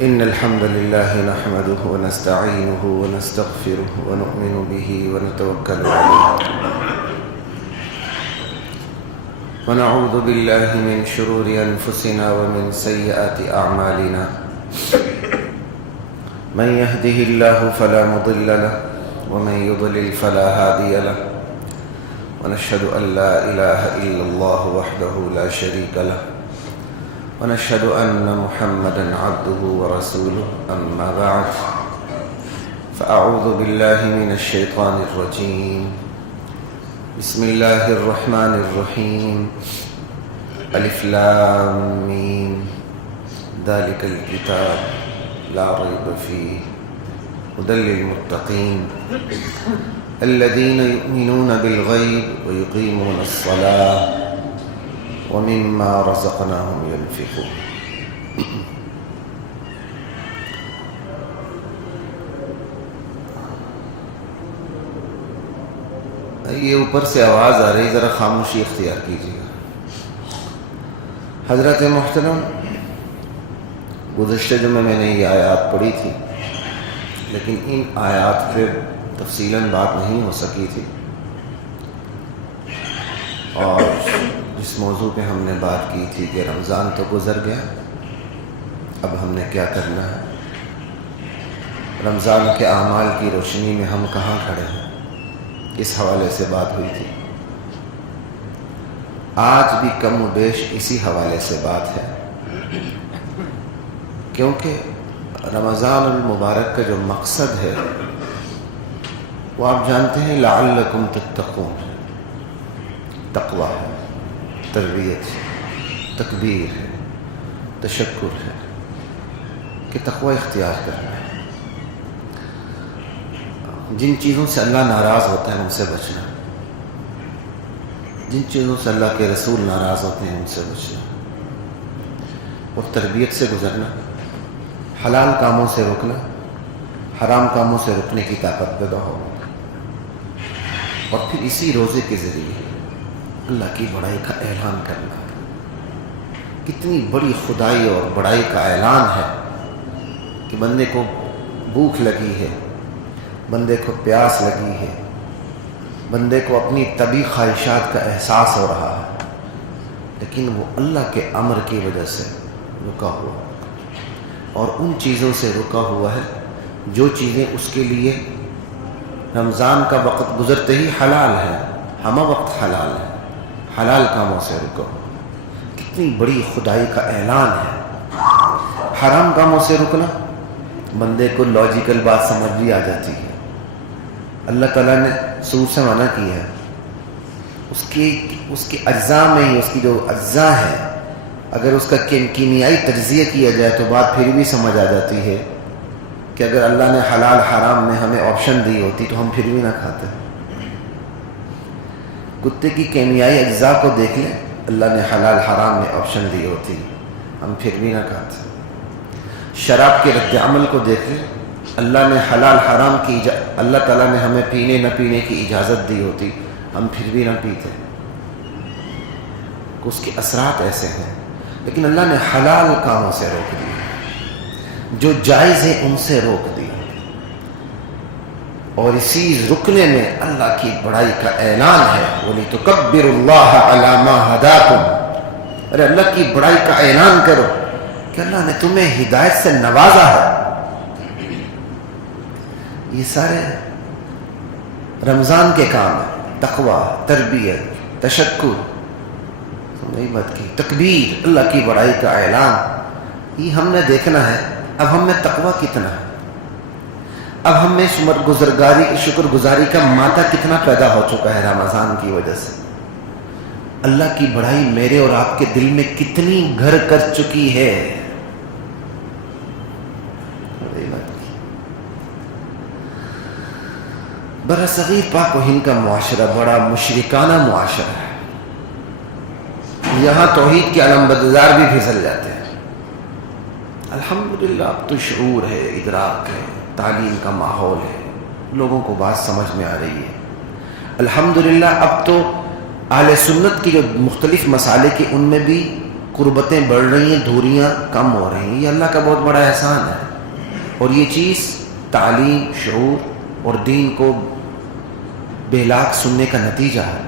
إن الحمد لله نحمده ونستعينه ونستغفره ونؤمن به ونتوكل عليه ونعوذ بالله من شرور أنفسنا ومن سيئات أعمالنا من يهده الله فلا مضل له ومن يضلل فلا هادي له ونشهد أن لا إله إلا الله وحده لا شريك له ونشهد أن محمدا عبده ورسوله أما بعد فأعوذ بالله من الشيطان الرجيم بسم الله الرحمن الرحيم ألف لام ميم ذلك الكتاب لا ريب فيه هدى للمتقين الذين يؤمنون بالغيب ويقيمون الصلاة ومما رزقناهم ينفقون یہ اوپر سے آواز آ رہی، ذرا خاموشی اختیار کیجیے گا۔ حضرت محترم، گزشتہ جمعے میں نے یہ آیات پڑھی تھی، لیکن ان آیات پہ تفصیلاً بات نہیں ہو سکی تھی، اور جس موضوع پہ ہم نے بات کی تھی کہ رمضان تو گزر گیا، اب ہم نے کیا کرنا ہے، رمضان کے اعمال کی روشنی میں ہم کہاں کھڑے ہیں، اس حوالے سے بات ہوئی تھی۔ آج بھی کم و بیش اسی حوالے سے بات ہے، کیونکہ رمضان المبارک کا جو مقصد ہے وہ آپ جانتے ہیں، لعلکم تتقون، تقوی ہے، تربیت ہے، تکبیر ہے، تشکر ہے، کہ تقوی اختیار کرنا ہے، جن چیزوں سے اللہ ناراض ہوتا ہے ان سے بچنا، جن چیزوں سے اللہ کے رسول ناراض ہوتے ہیں ان سے بچنا، اور تربیت سے گزرنا، حلال کاموں سے روکنا، حرام کاموں سے رکنے کی طاقت پیدا ہو، اور پھر اسی روزے کے ذریعے اللہ کی بڑائی کا اعلان کرنا۔ کتنی بڑی خدائی اور بڑائی کا اعلان ہے کہ بندے کو بھوک لگی ہے، بندے کو پیاس لگی ہے، بندے کو اپنی طبعی خواہشات کا احساس ہو رہا ہے، لیکن وہ اللہ کے امر کی وجہ سے رکا ہوا، اور ان چیزوں سے رکا ہوا ہے جو چیزیں اس کے لیے رمضان کا وقت گزرتے ہی حلال ہے، ہمہ وقت حلال ہے، حلال کاموں سے رکا ہوا۔ کتنی بڑی خدائی کا اعلان ہے۔ حرام کاموں سے رکنا، بندے کو لاجیکل بات سمجھ بھی آ جاتی ہے، اللہ تعالیٰ نے سود سے منع کی ہے، اس کے اجزاء میں ہی، اس کی جو اجزاء ہے، اگر اس کا کیمیائی تجزیہ کیا جائے تو بات پھر بھی سمجھ آ جاتی ہے کہ اگر اللہ نے حلال حرام میں ہمیں آپشن دی ہوتی تو ہم پھر بھی نہ کھاتے۔ کتے کی کیمیائی اجزاء کو دیکھ لیں، اللہ نے حلال حرام میں آپشن دی ہوتی ہم پھر بھی نہ کھاتے۔ شراب کے رد عمل کو دیکھ لیں، اللہ نے حلال حرام کی اللہ تعالیٰ نے ہمیں پینے نہ پینے کی اجازت دی ہوتی ہم پھر بھی نہ پیتے، اس کے اثرات ایسے ہیں، لیکن اللہ نے حلال کاموں سے روک دی، جو جائز ہے ان سے روک دی، اور اسی رکنے میں اللہ کی بڑائی کا اعلان ہے، وَلِتُكَبِّرُوا اللَّهَ عَلَى مَا هَدَاكُمْ، ارے اللہ کی بڑائی کا اعلان کرو کہ اللہ نے تمہیں ہدایت سے نوازا ہے۔ یہ سارے رمضان کے کام ہیں، تقوی، تربیت، تشکر، نہیں بات کی تکبیر، اللہ کی بڑائی کا اعلان، یہ ہم نے دیکھنا ہے۔ اب ہم میں تقوی کتنا ہے، اب ہم میں شکر گزاری کا مادہ کتنا پیدا ہو چکا ہے رمضان کی وجہ سے، اللہ کی بڑائی میرے اور آپ کے دل میں کتنی گھر کر چکی ہے۔ برصغیر پاک و ہند کا معاشرہ بڑا مشرکانہ معاشرہ ہے، یہاں توحید کے علم بردار بھی پھسل جاتے ہیں۔ الحمدللہ اب تو شعور ہے، ادراک ہے، تعلیم کا ماحول ہے، لوگوں کو بات سمجھ میں آ رہی ہے۔ الحمدللہ اب تو اہل سنت کی جو مختلف مسالے کی ان میں بھی قربتیں بڑھ رہی ہیں، دوریاں کم ہو رہی ہیں. یہ اللہ کا بہت بڑا احسان ہے. اور یہ چیز تعلیم، شعور اور دین کو بے لاکھ سننے کا نتیجہ ہے.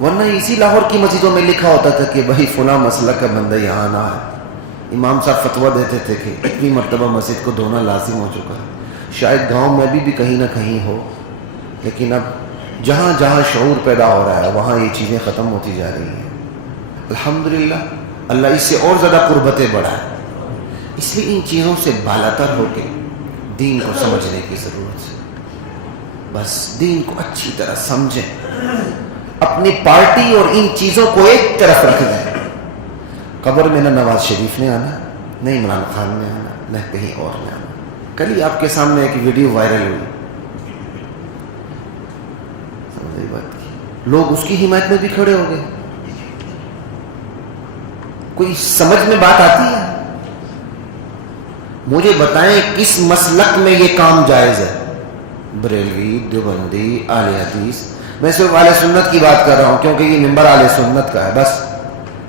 ورنہ اسی لاہور کی مسجدوں میں لکھا ہوتا تھا کہ بھائی فلاں مسلک کا بندہ یہاں نہ ہے. امام صاحب فتویٰ دیتے تھے کہ اتنی مرتبہ مسجد کو دھونا لازم ہو چکا ہے. شاید گاؤں میں بھی کہیں نہ کہیں ہو، لیکن اب جہاں جہاں شعور پیدا ہو رہا ہے وہاں یہ چیزیں ختم ہوتی جا رہی ہیں. الحمدللہ اللہ اس سے اور زیادہ قربتیں بڑھائے. اس لیے ان چیزوں سے بالاتر ہو کے دین کو سمجھنے کی ضرورت ہے. بس دین کو اچھی طرح سمجھیں، اپنی پارٹی اور ان چیزوں کو ایک طرف رکھ دیں. قبر میں نہ نواز شریف نے آنا، نہ عمران خان نے آنا، نہ کہیں اور نے آنا. کل ہی آپ کے سامنے ایک ویڈیو وائرل ہوئی، سمجھ بات کی، لوگ اس کی حمایت میں بھی کھڑے ہو گئے. کوئی سمجھ میں بات آتی ہے؟ مجھے بتائیں کس مسلک میں یہ کام جائز ہے؟ بریلوی، دیوبندی، اہل حدیث. میں صرف اہل سنت کی بات کر رہا ہوں کیونکہ یہ منبر اہل سنت کا ہے. بس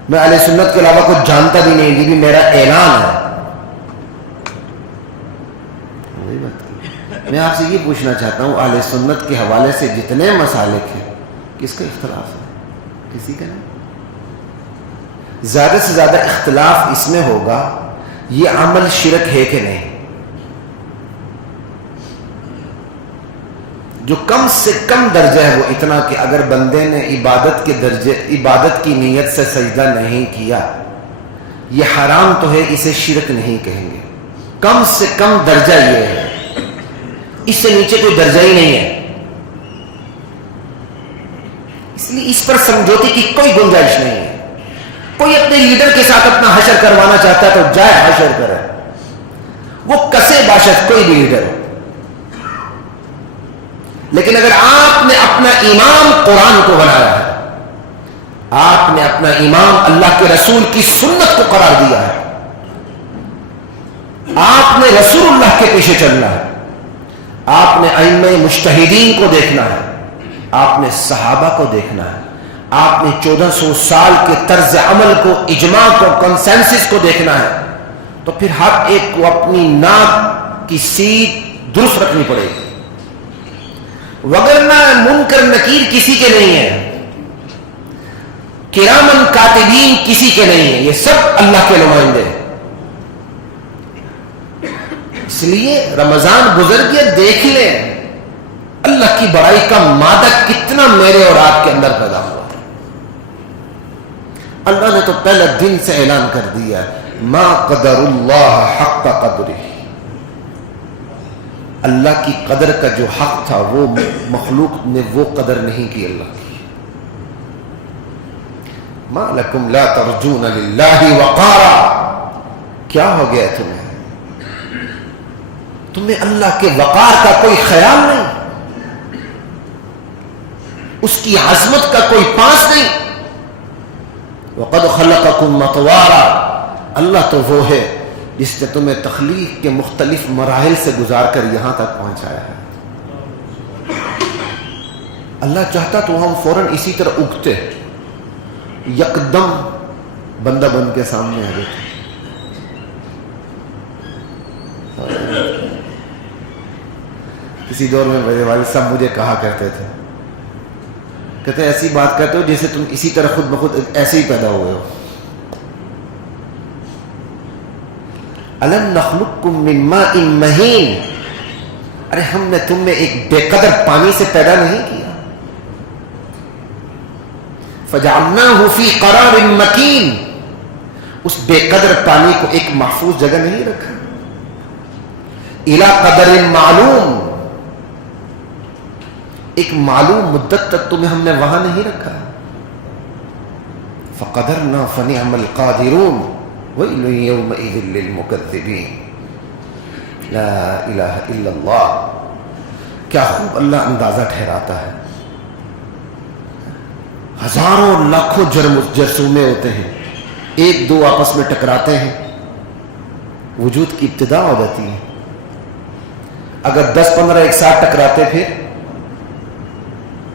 میں اہل سنت کے علاوہ کچھ جانتا بھی نہیں، یہ بھی میرا اعلان ہے. میں آپ سے یہ پوچھنا چاہتا ہوں، اہل سنت کے حوالے سے جتنے مسالک ہیں کس کا اختلاف ہے؟ کسی کا نہیں. زیادہ سے زیادہ اختلاف اس میں ہوگا یہ عمل شرک ہے کہ نہیں. جو کم سے کم درجہ ہے وہ اتنا کہ اگر بندے نے عبادت کی نیت سے سجدہ نہیں کیا یہ حرام تو ہے، اسے شرک نہیں کہیں گے. کم سے کم درجہ یہ ہے، اس سے نیچے کوئی درجہ ہی نہیں ہے. اس لیے اس پر سمجھوتے کی کوئی گنجائش نہیں ہے. کوئی اپنے لیڈر کے ساتھ اپنا حشر کروانا چاہتا ہے تو جائے حشر کرے، وہ کسے باشد کوئی بھی لیڈر ہو. لیکن اگر آپ نے اپنا امام قرآن کو بنایا ہے، آپ نے اپنا امام اللہ کے رسول کی سنت کو قرار دیا ہے، آپ نے رسول اللہ کے پیچھے چلنا ہے، آپ نے ائمہ مجتہدین کو دیکھنا ہے، آپ نے صحابہ کو دیکھنا ہے، آپ نے 1400 سال کے طرز عمل کو، اجماع کو، کنسنسس کو دیکھنا ہے. تو پھر ہر ایک کو اپنی ناک کی سیٹ درست رکھنی پڑے گی، وگرنہ منکر نکیر کسی کے نہیں ہیں، کرامن کاتبین کسی کے نہیں ہیں، یہ سب اللہ کے نمائندے. اس لیے رمضان گزر گیا، دیکھ لیں اللہ کی بڑائی کا مادہ کتنا میرے اور آپ کے اندر پیدا ہوا. اللہ نے تو پہلے دن سے اعلان کر دیا ما قدر اللہ حق قدرہ. اللہ کی قدر کا جو حق تھا وہ مخلوق نے وہ قدر نہیں کی اللہ کی. ما لکم لا ترجون للہ وقارا. کیا ہو گیا تمہیں اللہ کے وقار کا کوئی خیال نہیں، اس کی عظمت کا کوئی پاس نہیں. وقد خلقکم اطوارا. اللہ تو وہ ہے جس نے تمہیں تخلیق کے مختلف مراحل سے گزار کر یہاں تک پہنچایا ہے. اللہ چاہتا تو ہم فوراً اسی طرح اگتے، یکدم بندہ بن کے سامنے آ جاتے. کسی دور میں میرے والد صاحب مجھے کہا کرتے تھے، کہتے ایسی بات کرتے ہو جیسے تم اسی طرح خود بخود ایسے ہی پیدا ہوئے ہو. الم نخلقکم من ماء مہین. ارے ہم نے تم میں ایک بے قدر پانی سے پیدا نہیں کیا. فجعلناہ فی قرار مکین. اس بے قدر پانی کو ایک محفوظ جگہ نہیں رکھا. الی قدر معلوم. ایک معلوم مدت تک تمہیں ہم نے وہاں نہیں رکھا. فقدرنا فنعم القادرون ویل یومئذ للمکذبین. لا الہ الا اللہ. کیا خوب اللہ اندازہ ٹھہراتا ہے. ہزاروں لاکھوں جرثومے ہوتے ہیں، ایک دو آپس میں ٹکراتے ہیں، وجود کی ابتدا ہو جاتی ہے. اگر 10-15 ایک ساتھ ٹکراتے پھر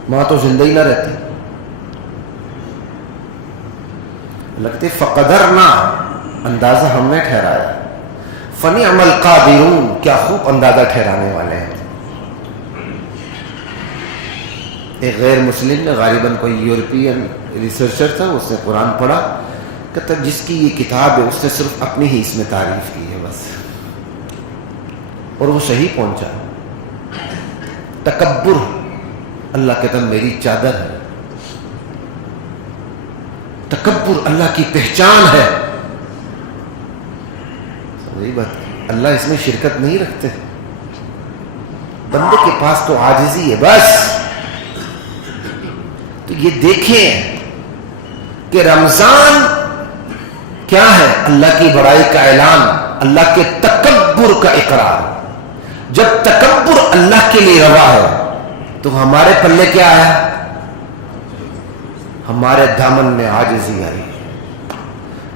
وہاں تو زندہ ہی نہ رہتی. لگتے فقدرنا، اندازہ ہم نے ٹھہرایا، فنعم القادرون، کیا خوب اندازہ ٹھہرانے والے ہیں. ایک غیر مسلم نے، غالباً کوئی یورپین ریسرچر تھا، اس نے قرآن پڑھا، کہتا جس کی یہ کتاب ہے اس نے صرف اپنی ہی اس میں تعریف کی ہے بس، اور وہ صحیح پہنچا. تکبر، اللہ کہتا میری چادر ہے. تکبر اللہ کی پہچان ہے. وہی بات، اللہ اس میں شرکت نہیں رکھتے. بندے کے پاس تو عاجزی ہے بس. تو یہ دیکھیں کہ رمضان کیا ہے؟ اللہ کی بڑائی کا اعلان، اللہ کے تکبر کا اقرار. جب تکبر اللہ کے لیے روا ہے تو ہمارے پلے کیا آیا؟ ہمارے دامن میں عاجزی آئی.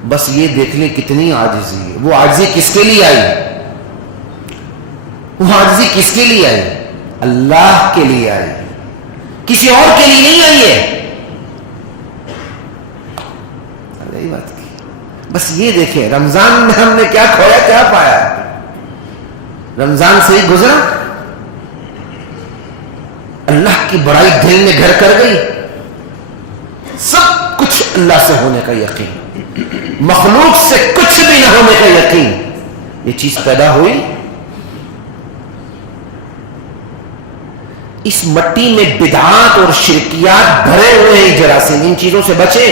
بس یہ دیکھ لیں کتنی عاجزی ہے. وہ عاجزی کس کے لیے آئی؟ وہ عاجزی کس کے لیے آئی؟ اللہ کے لیے آئی، کسی اور کے لیے نہیں آئی ہے. یہی بات کی. بس یہ دیکھیں رمضان میں ہم نے کیا کھویا، کیا پایا. رمضان سے ہی گزرا، اللہ کی بڑائی دل میں گھر کر گئی. سب کچھ اللہ سے ہونے کا یقین، مخلوق سے کچھ بھی نہ ہونے کا یقین. یہ چیز پیدا ہوئی. اس مٹی میں بدعات اور شرکیات بھرے ہوئے ہیں جراثیم. ان چیزوں سے بچیں.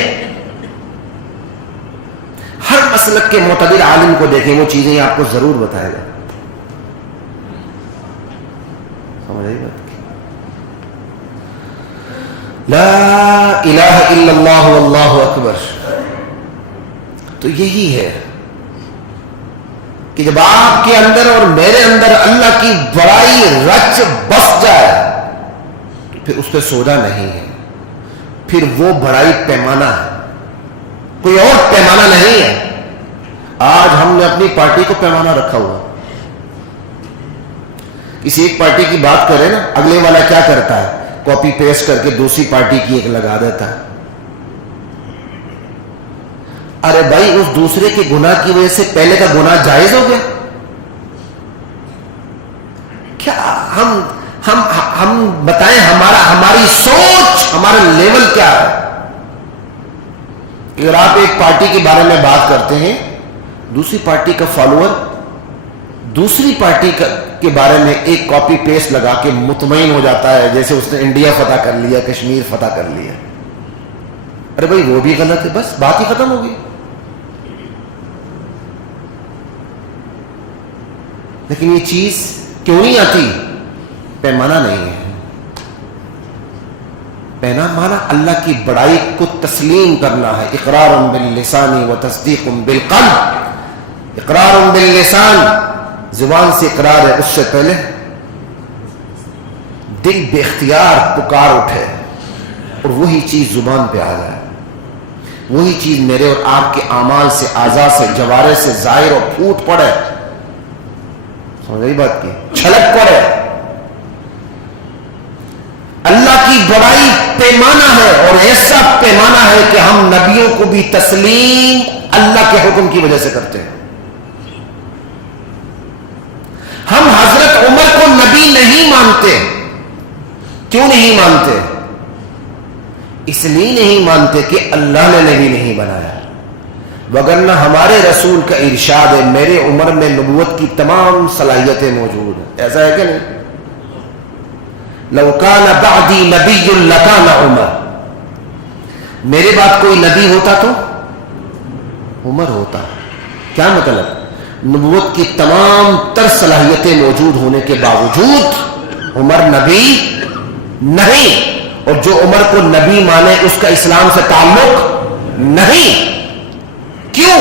ہر مسلک کے معتبر عالم کو دیکھیں، وہ چیزیں آپ کو ضرور بتائے گا. سمجھ آئی بات؟ لا الہ الا اللہ واللہ اکبر. تو یہی ہے کہ جب آپ کے اندر اور میرے اندر اللہ کی بڑائی رچ بس جائے تو پھر اس پہ سودا نہیں ہے. پھر وہ بڑائی پیمانہ ہے، کوئی اور پیمانہ نہیں ہے. آج ہم نے اپنی پارٹی کو پیمانہ رکھا ہوا. کسی ایک پارٹی کی بات کرے نا، اگلے والا کیا کرتا ہے؟ کاپی پیسٹ کر کے دوسری پارٹی کی ایک لگا دیتا ہے. ارے بھائی، اس دوسرے کے گناہ کی وجہ سے پہلے کا گناہ جائز ہو گیا کیا؟ ہم بتائیں ہماری سوچ، ہمارا لیول کیا ہے؟ اگر آپ ایک پارٹی کے بارے میں بات کرتے ہیں، دوسری پارٹی کا فالوور دوسری پارٹی کے بارے میں ایک کاپی پیسٹ لگا کے مطمئن ہو جاتا ہے جیسے اس نے انڈیا فتح کر لیا، کشمیر فتح کر لیا. ارے بھائی وہ بھی غلط ہے، بس بات ہی ختم ہوگی. لیکن یہ چیز کیوں نہیں آتی؟ پیمانہ نہیں ہے. پیمانہ اللہ کی بڑائی کو تسلیم کرنا ہے. اقرار باللسان و تصدیق بالقلب. اقرار باللسان، زبان سے اقرار ہے، اس سے پہلے دل بے اختیار پکار اٹھے اور وہی چیز زبان پہ آ جائے. وہی چیز میرے اور آپ کے اعمال سے، اعضاء سے، جوارح سے ظاہر اور پھوٹ پڑے. سمجھ رہی بات کی؟ چھلک پڑے. اللہ کی بڑائی پیمانہ ہے، اور ایسا پیمانہ ہے کہ ہم نبیوں کو بھی تسلیم اللہ کے حکم کی وجہ سے کرتے ہیں. ہم حضرت عمر کو نبی نہیں مانتے. کیوں نہیں مانتے؟ اس لیے نہیں مانتے کہ اللہ نے نبی نہیں بنایا، وگرنہ ہمارے رسول کا ارشاد ہے میرے عمر میں نبوت کی تمام صلاحیتیں موجود ہیں. ایسا ہے کہ نہیں؟ لو کان بعدی نبی لکان عمر. میرے بعد کوئی نبی ہوتا تو عمر ہوتا. کیا مطلب؟ نبوت کی تمام تر صلاحیتیں موجود ہونے کے باوجود عمر نبی نہیں. اور جو عمر کو نبی مانے اس کا اسلام سے تعلق نہیں. کیوں؟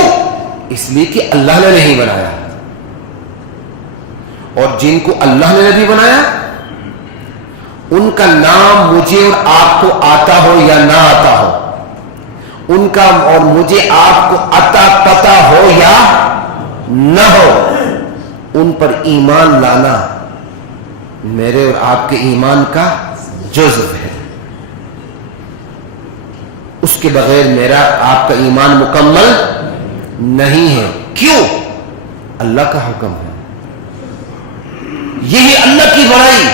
اس لیے کہ اللہ نے نہیں بنایا. اور جن کو اللہ نے نبی بنایا ان کا نام مجھے اور آپ کو آتا ہو یا نہ آتا ہو، ان کا اور مجھے آپ کو عطا پتا ہو یا نہ ہو، ان پر ایمان لانا میرے اور آپ کے ایمان کا جزو ہے. اس کے بغیر میرا آپ کا ایمان مکمل نہیں ہے. کیوں؟ اللہ کا حکم ہے. یہی اللہ کی بڑائی.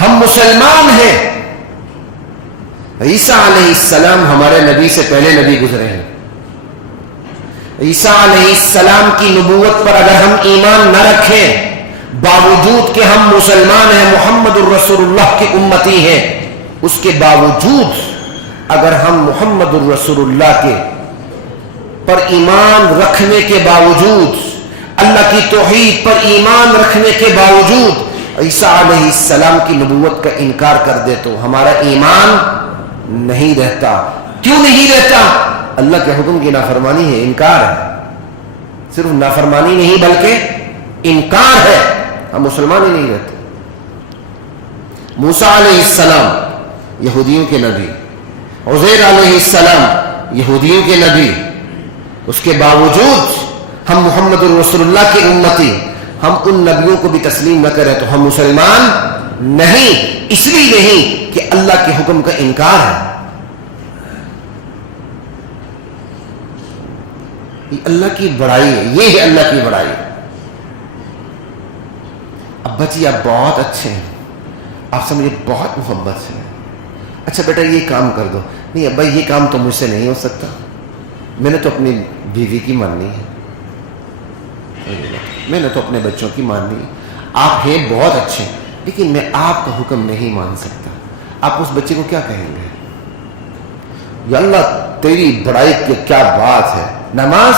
ہم مسلمان ہیں. عیسیٰ علیہ السلام ہمارے نبی سے پہلے نبی گزرے ہیں. عیسیٰ علیہ السلام کی نبوت پر اگر ہم ایمان نہ رکھیں باوجود کہ ہم مسلمان ہیں, محمد الرسول اللہ کی امتی ہیں, اس کے باوجود اگر ہم محمد الرسول اللہ کے پر ایمان رکھنے کے باوجود, اللہ کی توحید پر ایمان رکھنے کے باوجود عیسیٰ علیہ السلام کی نبوت کا انکار کر دے تو ہمارا ایمان نہیں رہتا. کیوں نہیں رہتا؟ اللہ کے حکم کی نافرمانی ہے, انکار ہے. صرف نافرمانی نہیں بلکہ انکار ہے. ہم مسلمان ہی نہیں رہتے. موسیٰ علیہ السلام یہودیوں کے نبی, عزیر علیہ السلام یہودیوں کے نبی, اس کے باوجود ہم محمد الرسول اللہ کی امتی, ہم ان نبیوں کو بھی تسلیم نہ کریں تو ہم مسلمان نہیں. اس لیے نہیں کہ اللہ کے حکم کا انکار ہے. یہ اللہ کی بڑائی ہے, یہ ہے اللہ کی بڑائی. ابا جی آپ بہت اچھے ہیں, آپ سے مجھے بہت محبت ہے. اچھا بیٹا یہ کام کر دو. نہیں ابا یہ کام تو مجھ سے نہیں ہو سکتا, میں نے تو اپنی بیوی کی ماننی ہے, میں نے تو اپنے بچوں کی ماننی ہے. آپ ہیں بہت اچھے لیکن میں آپ کا حکم نہیں مان سکتا. آپ اس بچے کو کیا کہیں گے؟ یا اللہ تیری بڑائی کی کیا بات ہے, نماز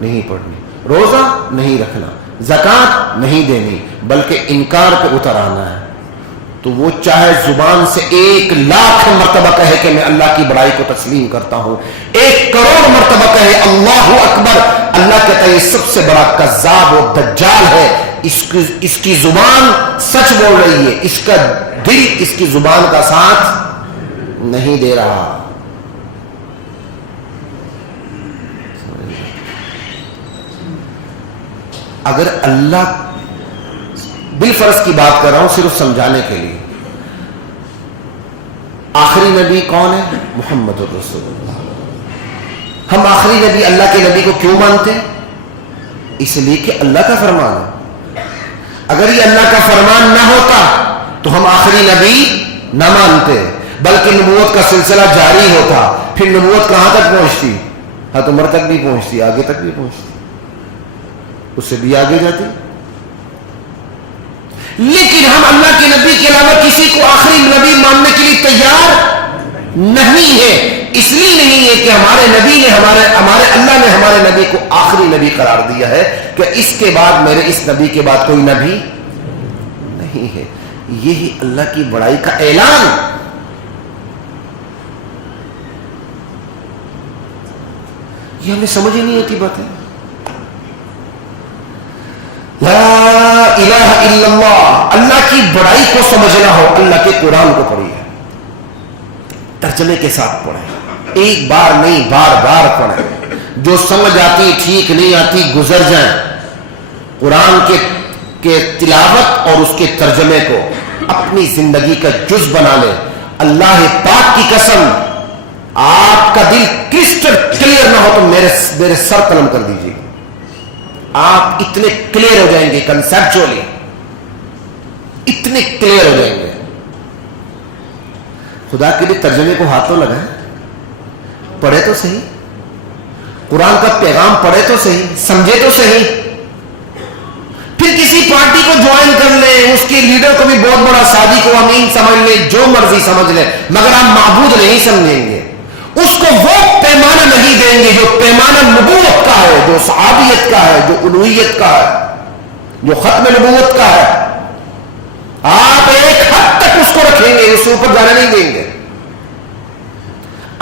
نہیں پڑھنی, روزہ نہیں رکھنا, زکوٰۃ نہیں دینی, بلکہ انکار پہ اتر آنا ہے. تو وہ چاہے زبان سے 1,00,000 مرتبہ کہے کہ میں اللہ کی بڑائی کو تسلیم کرتا ہوں, 1,000,000 مرتبہ کہے اللہ اکبر, اللہ کہتا ہے یہ سب سے بڑا کذاب و دجال ہے. اس کی زبان سچ بول رہی ہے, اس کا دل اس کی زبان کا ساتھ نہیں دے رہا. اگر اللہ, بالفرض کی بات کر رہا ہوں صرف سمجھانے کے لیے, آخری نبی کون ہے؟ محمد الرسول اللہ. ہم آخری نبی اللہ کے نبی کو کیوں مانتے ہیں؟ اس لیے کہ اللہ کا فرمان ہے. اگر یہ اللہ کا فرمان نہ ہوتا تو ہم آخری نبی نہ مانتے, بلکہ نبوت کا سلسلہ جاری ہوتا. پھر نبوت کہاں تک پہنچتی؟ حضرت عمر تک بھی پہنچتی, آگے تک بھی پہنچتی, اس سے بھی آگے جاتی. لیکن ہم اللہ کے نبی کے علاوہ کسی کو آخری نبی ماننے کے لیے تیار نہیں ہے. اس لیے نہیں ہے کہ ہمارے نبی نے ہمارے اللہ نے ہمارے نبی کو آخری نبی قرار دیا ہے کہ اس کے بعد میرے اس نبی کے بعد کوئی نبی نہیں ہے. یہی اللہ کی بڑائی کا اعلان. یہ ہمیں سمجھ ہی نہیں آتی بات ہے. لا الہ الا اللہ, اللہ کی بڑائی کو سمجھنا ہو اللہ کے قرآن کو پڑھیے, ترجمے کے ساتھ پڑھیں, ایک بار نہیں بار بار پڑھیں. جو سمجھ آتی ٹھیک, نہیں آتی گزر جائیں. قرآن کے تلاوت اور اس کے ترجمے کو اپنی زندگی کا جز بنا لیں. اللہ پاک کی قسم آپ کا دل کرسٹل کلیئر نہ ہو تو میرے سر قلم کر دیجیے, آپ اتنے کلیئر ہو جائیں گے, کنسپچولی اتنے کلیئر ہو جائیں گے. خدا کے لیے ترجمے کو ہاتھوں لگائیں, پڑھے تو صحیح, قرآن کا پیغام پڑھے تو صحیح, سمجھے تو صحیح. پھر کسی پارٹی کو جوائن کر لیں, اس کے لیڈر کو بھی بہت بڑا صادق و امین سمجھ لیں, جو مرضی سمجھ لیں, مگر آپ معبود نہیں سمجھیں گے. اس کو وہ پیمانہ نہیں دیں گے جو پیمانہ نبوت کا ہے, جو صحابیت کا ہے, جو الوہیت کا ہے, جو ختم نبوت کا ہے. آپ ایک حد تک اس کو رکھیں گے, اس سے اوپر جانے نہیں دیں گے.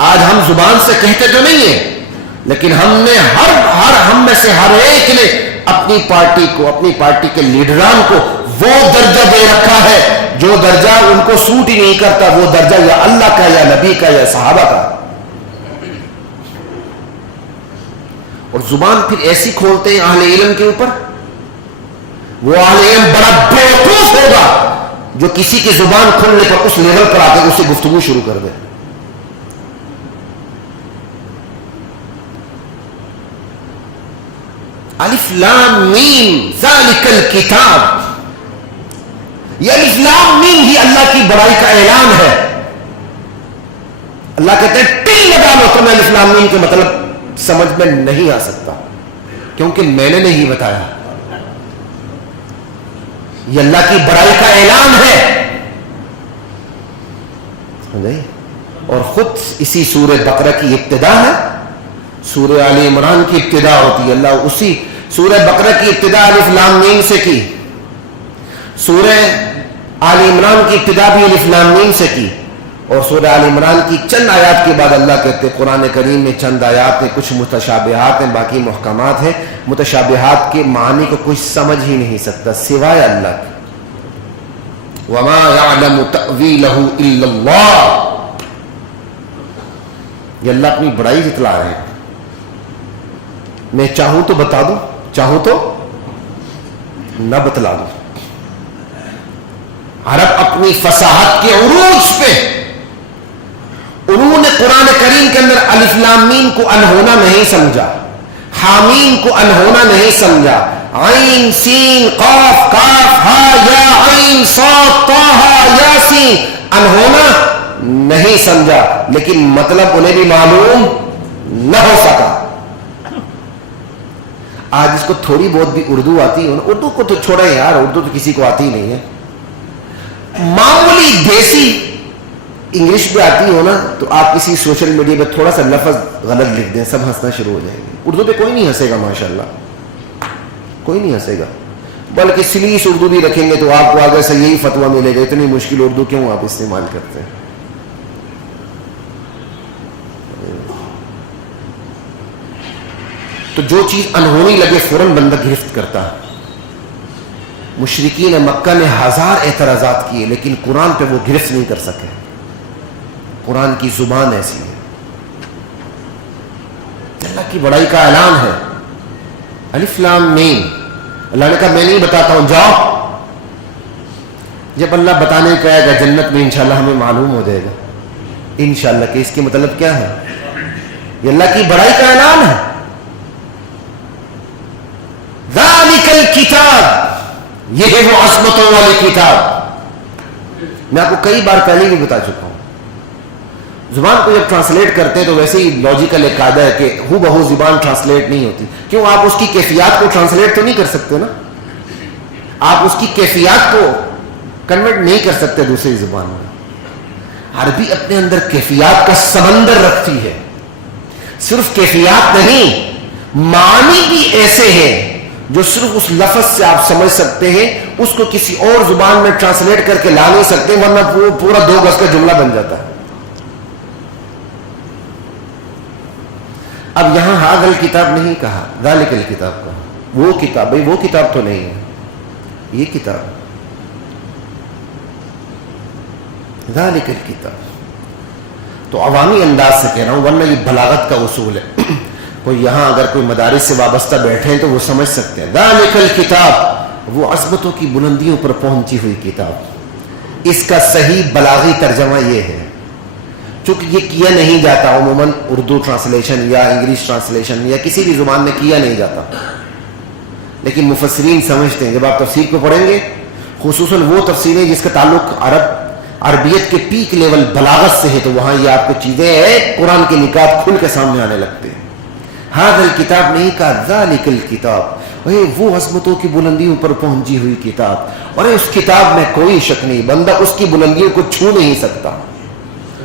آج ہم زبان سے کہتے تو نہیں ہیں, لیکن ہم نے ہم میں سے ہر ایک نے اپنی پارٹی کو, اپنی پارٹی کے لیڈران کو وہ درجہ دے رکھا ہے جو درجہ ان کو سوٹ ہی نہیں کرتا. وہ درجہ یا اللہ کا, یا نبی کا, یا صحابہ کا. اور زبان پھر ایسی کھولتے ہیں اہل علم کے اوپر. وہ اہل علم بڑا بیوقوف ہوگا جو کسی کی زبان کھولنے پر اس لیول پر آ کے اسے گفتگو شروع کر دے. الف لام میم ذالک الکتاب، یہ الف لام میم ہی اللہ کی بڑائی کا اعلان ہے. اللہ کہتے ہیں ٹل لگا لو، تمہیں الف لام میم کے مطلب سمجھ میں نہیں آ سکتا کیونکہ میں نے نہیں بتایا. یہ اللہ کی بڑائی کا اعلان ہے. اور خود اسی سورہ بقرہ کی ابتدا ہے. سورہ آل عمران کی ابتدا ہوتی ہے. اللہ اسی سورہ بقرہ کی ابتدا الف لام میم سے کی، سورہ آل عمران کی ابتدا بھی الف لام میم سے کی. اور سورہ آل عمران کی چند آیات کے بعد اللہ کہتے ہیں قرآن کریم میں چند آیات ہیں، کچھ متشابہات ہیں، باقی محکمات ہیں. متشابہات کے معنی کو کوئی سمجھ ہی نہیں سکتا سوائے اللہ کے. وما يعلم تأويله الا اللہ. یہ اللہ اپنی بڑائی جتلا رہے ہیں. میں چاہوں تو بتا دوں، چاہوں تو نہ بتلا دوں. عرب اپنی فصاحت کے عروج پہ انہوں نے قرآن کریم کے اندر الف لام میم کو انہونا نہیں سمجھا، حامیم کو انہونا نہیں سمجھا. عین سین قاف کاف ہا یا عین صاد طہ یاسین انہونا نہیں سمجھا، لیکن مطلب انہیں بھی معلوم نہ ہو سکا. آج اس کو تھوڑی بہت بھی اردو آتی ہے، اردو کو تو چھوڑے یار، اردو تو کسی کو آتی نہیں ہے. معمولی دیسی انگلش بھی آتی ہو نا تو آپ کسی سوشل میڈیا پہ تھوڑا سا لفظ غلط لکھ دیں، سب ہنسنا شروع ہو جائے گے. اردو پہ کوئی نہیں ہنسے گا، ماشاءاللہ کوئی نہیں ہنسے گا. بلکہ سلیس اردو بھی رکھیں گے تو آپ کو آگے سے یہی فتویٰ ملے گا اتنی مشکل اردو کیوں آپ استعمال کرتے ہیں. تو جو چیز انہونی لگے فوراً بندہ گرفت کرتا ہے. مشرکین مکہ نے ہزار اعتراضات کیے لیکن قرآن پہ وہ گرفت نہیں کر سکے. قرآن کی زبان ایسی ہے. اللہ کی بڑائی کا اعلان ہے. الف لام میم. اللہ نے کہا میں نہیں بتاتا ہوں، جاؤ. جب اللہ بتانے کا آئے گا جنت میں انشاءاللہ ہمیں معلوم ہو جائے گا انشاءاللہ کہ اس کے مطلب کیا ہے. یہ اللہ کی بڑائی کا اعلان ہے. ذالک الکتاب، یہ ہے وہ عظمتوں والی کتاب. میں آپ کو کئی بار پہلے بھی بتا چکا ہوں. زبان کو جب ٹرانسلیٹ کرتے ہیں تو ویسے ہی لاجیکل ایک قاعدہ ہے کہ ہو بہو زبان ٹرانسلیٹ نہیں ہوتی. کیوں؟ آپ اس کی کیفیات کو ٹرانسلیٹ تو نہیں کر سکتے نا، آپ اس کی کیفیات کو کنورٹ نہیں کر سکتے دوسری زبان میں. عربی اپنے اندر کیفیات کا سمندر رکھتی ہے. صرف کیفیات نہیں، معنی بھی ایسے ہیں جو صرف اس لفظ سے آپ سمجھ سکتے ہیں، اس کو کسی اور زبان میں ٹرانسلیٹ کر کے لا نہیں سکتے، ورنہ وہ پورا 2 گز کا جملہ بن جاتا ہے. اب یہاں ہاذل کتاب نہیں کہا، ذالک الکتاب کہا. وہ کتاب، بھائی وہ کتاب تو نہیں ہے، یہ کتاب ذالک الکتاب. تو عوامی انداز سے کہہ رہا ہوں، ورنہ یہ بلاغت کا اصول ہے. کوئی یہاں اگر کوئی مدارس سے وابستہ بیٹھے ہیں تو وہ سمجھ سکتے ہیں. ذالک الکتاب، وہ عظمتوں کی بلندیوں پر پہنچی ہوئی کتاب. اس کا صحیح بلاغی ترجمہ یہ ہے، چونکہ یہ کیا نہیں جاتا عموماً اردو ٹرانسلیشن یا انگلش ٹرانسلیشن یا کسی بھی زبان میں کیا نہیں جاتا، لیکن مفسرین سمجھتے ہیں. جب آپ تفسیر کو پڑھیں گے، خصوصاً وہ تفسیریں جس کا تعلق عربیت کے پیک لیول بلاغت سے ہے، تو وہاں یہ آپ کو چیزیں قرآن کے نکات کھل کے سامنے آنے لگتے ہیں. ہاذا الکتاب نہیں کہا، ذالک الکتاب، وہ عظمتوں کی بلندیوں پر پہنچی ہوئی کتاب. اور اس کتاب میں کوئی شک نہیں، بندہ اس کی بلندیوں کو چھو نہیں سکتا.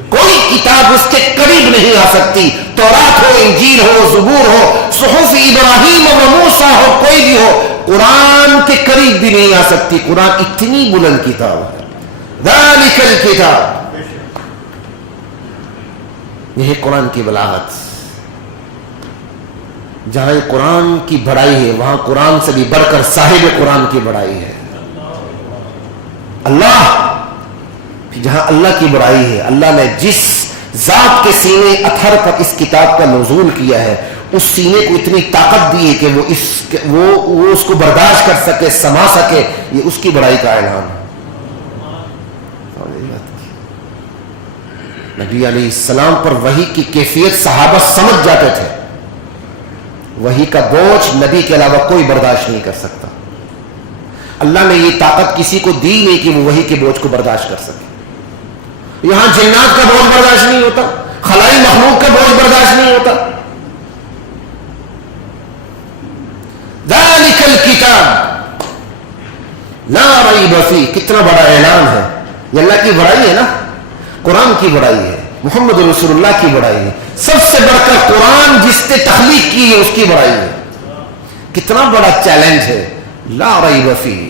کوئی کتاب اس کے قریب نہیں آ سکتی. تورات ہو، انجیل ہو، زبور ہو، صحف ابراہیم و موسیٰ ہو، کوئی بھی ہو، قرآن کے قریب بھی نہیں آ سکتی. قرآن اتنی بلند کتاب ہے. ذالک الکتاب، یہ ہے قرآن کی بلاغت. جہاں قرآن کی بڑائی ہے وہاں قرآن سے بھی بڑھ کر صاحب قرآن کی بڑائی ہے. اللہ، جہاں اللہ کی بڑائی ہے، اللہ نے جس ذات کے سینے اطہر پر اس کتاب کا نزول کیا ہے، اس سینے کو اتنی طاقت دی ہے کہ وہ اس کو برداشت کر سکے، سما سکے. یہ اس کی بڑائی کا اعلان ہے. نبی علیہ السلام پر وحی کی کیفیت صحابہ سمجھ جاتے تھے. وحی کا بوجھ نبی کے علاوہ کوئی برداشت نہیں کر سکتا. اللہ نے یہ طاقت کسی کو دی نہیں کہ وہ وحی کے بوجھ کو برداشت کر سکے. یہاں جنات کا بوجھ برداشت نہیں ہوتا, خلائی مخلوق کا بوجھ برداشت نہیں ہوتا. ذالک الکتاب لا ریب فیہ, کتنا بڑا اعلان ہے. یہ اللہ کی بڑائی ہے نا, قرآن کی بڑائی ہے, محمد رسول اللہ کی بڑائی ہے. سب سے بڑھ کر قرآن جس نے تخلیق کی ہے اس کی بڑائی ہے. کتنا بڑا چیلنج ہے. لا ریب فیہ,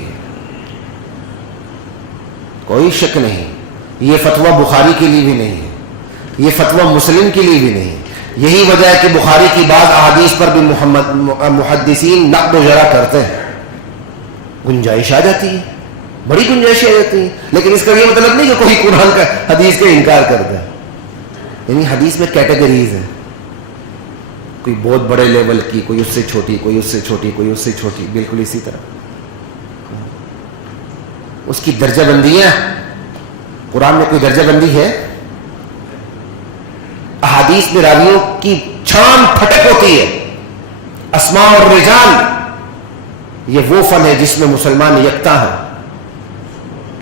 کوئی شک نہیں. یہ فتویٰ بخاری کے لیے بھی نہیں ہے, یہ فتویٰ مسلم کے لیے بھی نہیں ہے. یہی وجہ ہے کہ بخاری کی بعض احادیث پر بھی محدثین نقد و جرح کرتے ہیں. گنجائش آ جاتی ہے, بڑی گنجائش آ جاتی ہے, لیکن اس کا یہ مطلب نہیں کہ کوئی قرآن کا حدیث کا انکار کرتا ہے. یعنی حدیث میں کیٹیگریز ہیں, کوئی بہت بڑے لیول کی, کوئی اس سے چھوٹی, کوئی اس سے چھوٹی, کوئی اس سے چھوٹی, بالکل اسی طرح اس کی درجہ بندیاں. قرآن میں کوئی درجہ بندی ہے؟ احادیث میں راویوں کی چھان پھٹک ہوتی ہے. اسماء اور رجال یہ وہ فن ہے جس میں مسلمان یکتا ہے,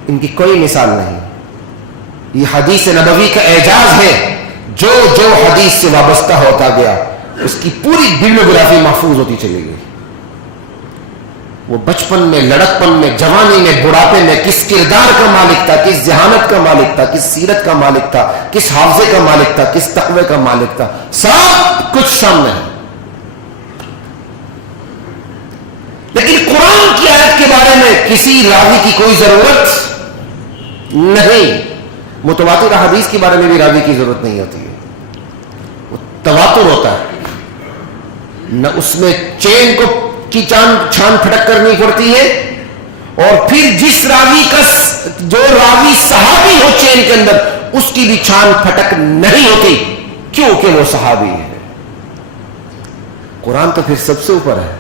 ان کی کوئی مثال نہیں. یہ حدیث نبوی کا اعجاز ہے. جو جو حدیث سے وابستہ ہوتا گیا اس کی پوری ببلیوگرافی محفوظ ہوتی چلی گئی. وہ بچپن میں, لڑکپن میں, جوانی میں, بڑھاپے میں کس کردار کا مالک تھا, کس ذہانت کا مالک تھا, کس سیرت کا مالک تھا, کس حافظے کا مالک تھا, کس تقوی کا مالک تھا, سب کچھ سامنے ہے. لیکن قرآن کی آیت کے بارے میں کسی راوی کی کوئی ضرورت نہیں. متواتر حدیث کے بارے میں بھی راوی کی ضرورت نہیں ہوتی ہے. وہ تواتر ہوتا ہے, نہ اس میں چین کو کی چھان پھٹک کرنی پڑتی ہے. اور پھر جس راوی کا جو راوی صحابی ہو چین کے اندر اس کی بھی چھان پھٹک نہیں ہوتی کیونکہ وہ صحابی ہے. قرآن تو پھر سب سے اوپر ہے.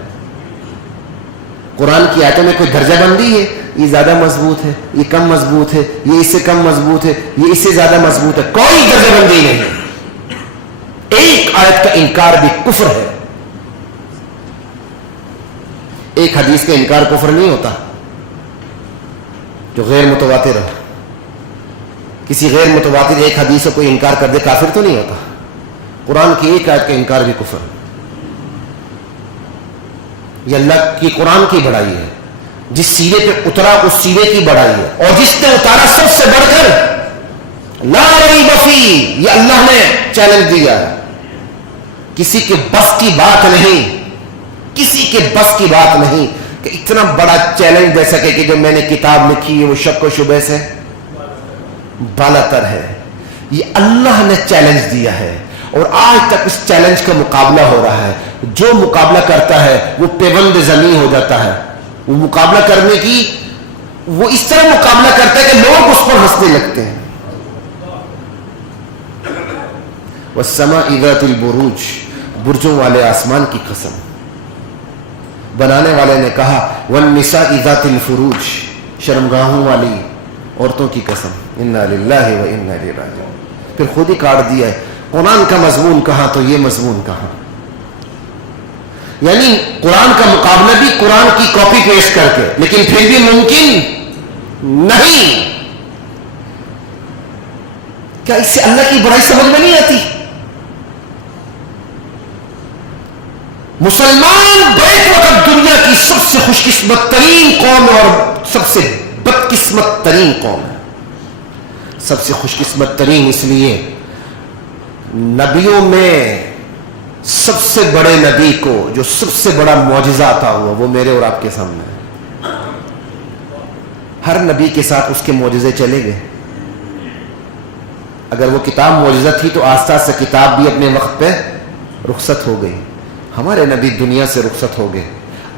قرآن کی آیتوں میں کوئی درجہ بندی ہے, یہ زیادہ مضبوط ہے, یہ کم مضبوط ہے, یہ اس سے کم مضبوط ہے, یہ اس سے زیادہ مضبوط ہے, کوئی درجہ بندی نہیں ہے. ایک آیت کا انکار بھی کفر ہے. ایک حدیث کا انکار کفر نہیں ہوتا جو غیر متواتر ہو. کسی غیر متواتر ایک حدیث کو کوئی انکار کر دے کافر تو نہیں ہوتا. قرآن کی ایک آیت کا انکار بھی کفر. یہ اللہ کی قرآن کی بڑائی ہے. جس سیرے پہ اترا اس سیرے کی بڑائی ہے, اور جس نے اتارا سب سے بڑھ کر لا ریب فیہ, یہ اللہ نے چیلنج دیا ہے. کسی کے بس کی بات نہیں, کسی کے بس کی بات نہیں کہ اتنا بڑا چیلنج دے سکے کہ جو میں نے کتاب لکھی ہے وہ شک و شبہ سے بالاتر ہے. یہ اللہ نے چیلنج دیا ہے اور آج تک اس چیلنج کا مقابلہ ہو رہا ہے. جو مقابلہ کرتا ہے وہ پیوند زمین ہو جاتا ہے. وہ مقابلہ کرنے کی وہ اس طرح مقابلہ کرتا ہے کہ لوگ اس پر ہنسنے لگتے ہیں. والسماء ذات البروج, برجوں والے آسمان کی قسم. بنانے والے نے کہا والنساء ذات الفروج, شرمگاہوں والی عورتوں کی قسم. انا للہ و انا الیہ راجعون. پھر خود ہی کاٹ دیا ہے. قرآن کا مضمون کہاں تو یہ مضمون کہاں. یعنی قرآن کا مقابلہ بھی قرآن کی کاپی پیسٹ کر کے, لیکن پھر بھی ممکن نہیں. کیا اس سے اللہ کی بڑائی سمجھ میں نہیں آتی؟ مسلمان بیک وقت دنیا کی سب سے خوش قسمت ترین قوم اور سب سے بدقسمت ترین قوم ہے. سب سے خوش قسمت ترین اس لیے نبیوں میں سب سے بڑے نبی کو جو سب سے بڑا معجزہ عطا ہوا وہ میرے اور آپ کے سامنے ہے. ہر نبی کے ساتھ اس کے معجزے چلے گئے. اگر وہ کتاب معجزہ تھی تو آستہ آستہ کتاب بھی اپنے وقت پہ رخصت ہو گئی. ہمارے نبی دنیا سے رخصت ہو گئے.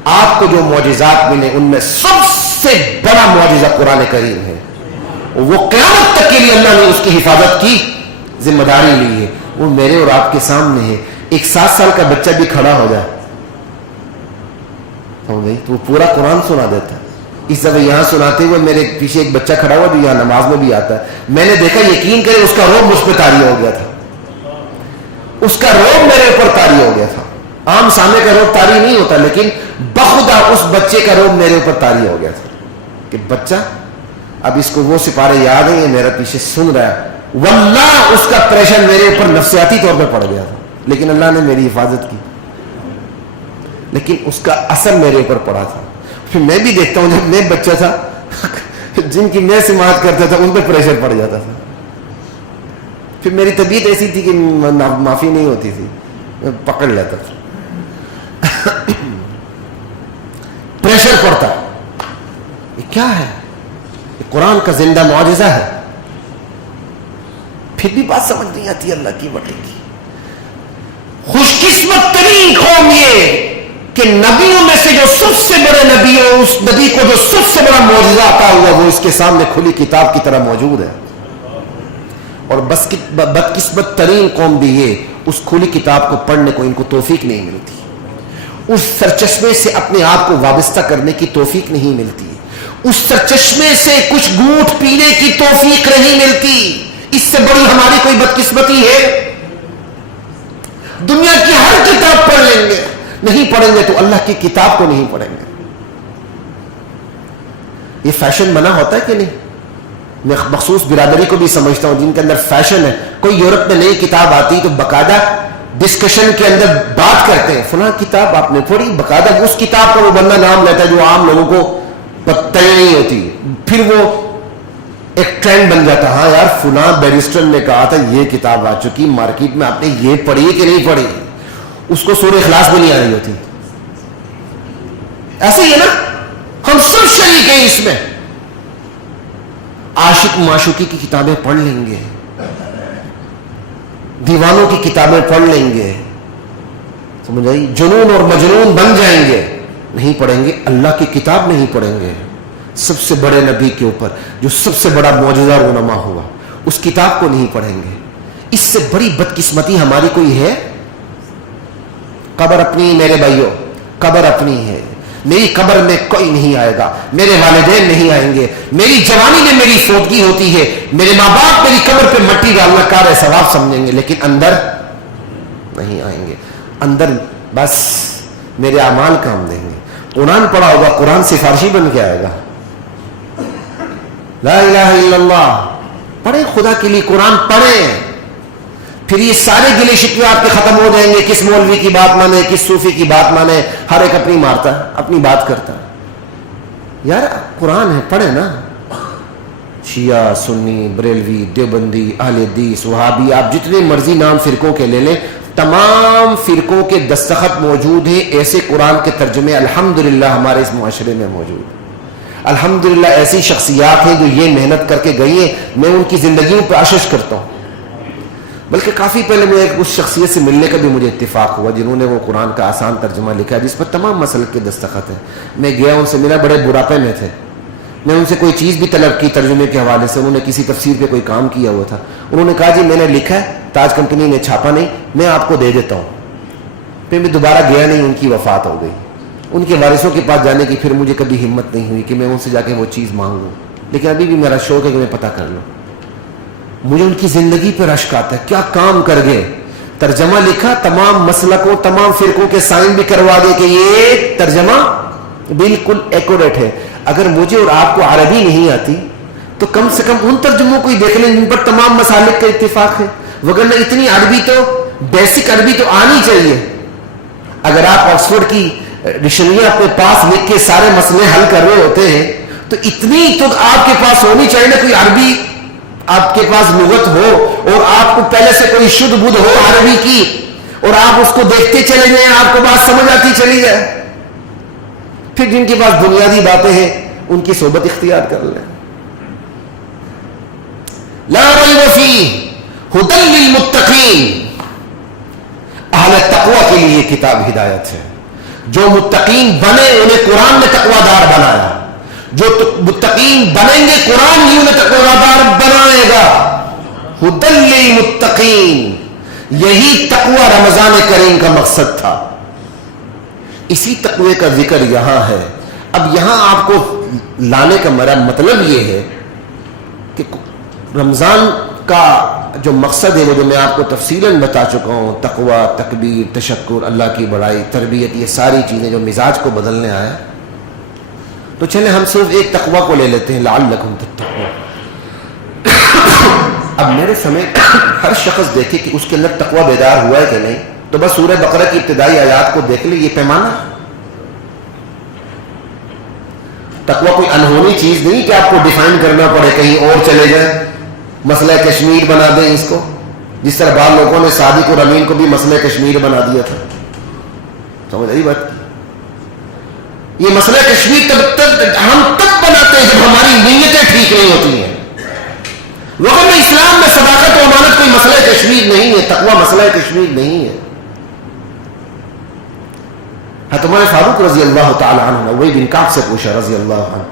آپ کو جو معجزات ملے ان میں سب سے بڑا معجزہ قرآن کریم ہے. وہ قیامت تک کے لیے اللہ نے اس کی حفاظت کی ذمہ داری لی ہے. وہ میرے اور آپ کے سامنے ہے. ایک 7 سال کا بچہ بھی کھڑا ہو جائے تو وہ پورا قرآن سنا دیتا ہے. اس دفعہ یہاں سناتے ہوئے میرے پیچھے ایک بچہ کھڑا ہوا جو یہاں نماز میں بھی آتا ہے. میں نے دیکھا, یقین کرے اس کا روب مجھ پہ طاری ہو گیا تھا. اس کا روب میرے اوپر طاری ہو گیا تھا. عام سامنے کا روب طاری نہیں ہوتا، لیکن بخدا اس بچے کا روب میرے اوپر طاری ہو گیا تھا کہ بچہ اب اس کو وہ سپارے یاد ہیں، یہ میرا پیچھے سن رہا ہے. واللہ اس کا پریشر میرے اوپر نفسیاتی طور پہ پڑ گیا تھا، لیکن اللہ نے میری حفاظت کی، لیکن اس کا اثر میرے اوپر پڑا تھا. پھر میں بھی دیکھتا ہوں جب میں بچہ تھا جن کی میں سماعت کرتا تھا ان پہ پریشر پڑ جاتا تھا. پھر میری طبیعت ایسی تھی کہ معافی نہیں ہوتی تھی، میں پکڑ لیتا تھا. پریشر پڑتا. یہ کیا ہے؟ یہ قرآن کا زندہ معجزہ ہے. پھر بھی بات سمجھ نہیں آتی اللہ کی وٹے کی. خوش قسمت ترین قوم یہ کہ نبیوں میں سے جو سب سے بڑے نبی ہو، اس نبی کو جو سب سے بڑا معجزہ عطا ہوا وہ اس کے سامنے کھلی کتاب کی طرح موجود ہے. اور بدقسمت ترین قوم بھی یہ، اس کھلی کتاب کو پڑھنے کو ان کو توفیق نہیں ملتی، اس سرچشمے سے اپنے آپ کو وابستہ کرنے کی توفیق نہیں ملتی، اس سرچشمے سے کچھ گھونٹ پینے کی توفیق نہیں ملتی. اس سے بڑی ہماری کوئی بدقسمتی ہے؟ دنیا کی ہر کتاب پڑھ لیں گے، نہیں پڑھیں گے تو اللہ کی کتاب کو نہیں پڑھیں گے. یہ فیشن بنا ہوتا ہے کہ نہیں؟ میں مخصوص برادری کو بھی سمجھتا ہوں جن کے اندر فیشن ہے. کوئی یورپ میں نئی کتاب آتی تو باقاعدہ ڈسکشن کے اندر بات کرتے ہیں، فلاں کتاب آپ نے پڑھی، باقاعدہ اس کتاب کا وہ بندہ نام لیتا ہے جو عام لوگوں کو پتہ نہیں ہوتی. پھر وہ ایک ٹرینڈ بن جاتا، ہاں یار فلاں بیرسٹر نے کہا تھا یہ کتاب آ چکی مارکیٹ میں، آپ نے یہ پڑھی کہ نہیں پڑھی؟ اس کو سورہ اخلاص بھی نہیں آ رہی ہوتی. ایسے ہی ہے نا، ہم سب شریک ہیں اس میں. عاشق معشوقی کی کتابیں پڑھ لیں گے، دیوانوں کی کتابیں پڑھ لیں گے، سمجھ آئی؟ جنون اور مجنون بن جائیں گے، نہیں پڑھیں گے اللہ کی کتاب، نہیں پڑھیں گے. سب سے بڑے نبی کے اوپر جو سب سے بڑا معجزہ رونما ہوا اس کتاب کو نہیں پڑھیں گے. اس سے بڑی بدقسمتی ہماری کوئی ہے؟ قبر اپنی، میرے بھائیوں قبر اپنی ہے. میری قبر میں کوئی نہیں آئے گا، میرے والدین نہیں آئیں گے، میری جوانی میں میری فوتگی ہوتی ہے، میرے ماں باپ میری قبر پہ مٹی ڈالنا کار ثواب سمجھیں گے، لیکن اندر نہیں آئیں گے. اندر بس میرے اعمال کام دیں گے. قرآن پڑھا ہوگا، قرآن سفارشی بن کے آئے گا. لا الہ الا اللہ پڑھیں، خدا کے لیے قرآن پڑھیں. پھر یہ سارے گلے شکوے آپ کے ختم ہو جائیں گے. کس مولوی کی بات مانے، کس صوفی کی بات مانے، ہر ایک اپنی مارتا ہے، اپنی بات کرتا ہے. یار قرآن ہے، پڑھیں نا. شیعہ، سنی، بریلوی، دیوبندی، اہل حدیث، وہابی، آپ جتنے مرضی نام فرقوں کے لے لیں، تمام فرقوں کے دستخط موجود ہیں. ایسے قرآن کے ترجمے الحمدللہ ہمارے اس معاشرے میں موجود ہیں. الحمدللہ ایسی شخصیات ہیں جو یہ محنت کر کے گئی ہیں. میں ان کی زندگیوں پہ اشش کرتا ہوں. بلکہ کافی پہلے میں ایک اس شخصیت سے ملنے کا بھی مجھے اتفاق ہوا جنہوں نے وہ قرآن کا آسان ترجمہ لکھا ہے جس پر تمام مسلک کے دستخط ہیں. میں گیا، ان سے ملا، بڑے بڑھاپے میں تھے. میں ان سے کوئی چیز بھی طلب کی ترجمے کے حوالے سے. انہوں نے کسی تفسیر پہ کوئی کام کیا ہوا تھا. انہوں نے کہا جی میں نے لکھا ہے، تاج کمپنی نے چھاپا نہیں، میں آپ کو دے دیتا ہوں. پھر میں دوبارہ گیا نہیں، ان کی وفات ہو گئی. ان کے وارثوں کے پاس جانے کی پھر مجھے کبھی ہمت نہیں ہوئی کہ میں ان سے جا کے وہ چیز مانگوں. لیکن ابھی بھی میرا شوق ہے کہ میں پتہ کر لوں. مجھے ان کی زندگی پہ رشک آتا ہے، کیا کام کر گئے. ترجمہ لکھا، تمام مسلکوں تمام فرقوں کے سائن بھی کروا دے کہ یہ ترجمہ بالکل ایکوریٹ ہے. اگر مجھے اور آپ کو عربی نہیں آتی تو کم سے کم ان ترجموں کو ہی دیکھ لیں جن پر تمام مسالک کا اتفاق ہے. وگرنہ اتنی عربی تو، بیسک عربی تو آنی چاہیے. اگر آپ آکسفورڈ کی ڈکشنریاں اپنے پاس لکھ کے سارے مسئلے حل کر رہے ہوتے ہیں تو اتنی تو آپ کے پاس ہونی چاہیے نا، کوئی عربی آپ کے پاس لغت ہو اور آپ کو پہلے سے کوئی شدھ بدھ ہو عربی کی، اور آپ اس کو دیکھتے چلے جائیں، آپ کو بات سمجھ آتی چلی جائے. پھر جن کے پاس بنیادی باتیں ہیں ان کی صحبت اختیار کر لیں. لا ریب فیہ ھدی للمتقین، اہل تقوی کے لیے یہ کتاب ہدایت ہے. جو متقین بنے انہیں قرآن نے تقوی دار بنایا. جو متقین بنیں گے قرآن ہی انہیں تقوی دار بنائے گا. ھدی للمتقین، یہی تقوی رمضان کریم کا مقصد تھا. اسی تقوی کا ذکر یہاں ہے. اب یہاں آپ کو لانے کا میرا مطلب یہ ہے کہ رمضان کا جو مقصد ہے وہ جو میں آپ کو تفصیلاً بتا چکا ہوں، تقوی، تکبیر، تشکر، اللہ کی بڑائی، تربیت، یہ ساری چیزیں جو مزاج کو بدلنے آیا، تو چلیں ہم صرف ایک تقوی کو لے لیتے ہیں، لعلکم تتقون۔ اب میرے سمیت ہر شخص دیکھے کہ اس کے اندر تقوی بیدار ہوا ہے کہ نہیں، تو بس سورہ بقرہ کی ابتدائی آیات کو دیکھ لیں، یہ پیمانہ۔ تقوی کوئی انہونی چیز نہیں کہ آپ کو ڈیفائن کرنا پڑے، کہیں اور چلے جائیں، مسئلہ کشمیر بنا دیں اس کو، جس طرح بعض لوگوں نے صادق اور امین کو بھی مسئلہ کشمیر بنا دیا تھا۔ سمجھ آئی بات؟ یہ مسئلہ کشمیر ہم تب بناتے ہیں جب ہماری نیتیں ٹھیک نہیں ہوتی ہیں، وقت اسلام میں صداقت و امانت کوئی مسئلہ کشمیر نہیں ہے، تقوی مسئلہ کشمیر نہیں ہے۔ حضرت عمر فاروق رضی اللہ تعالی عنہ ابی بن کعب سے پوچھا رضی اللہ عنہ،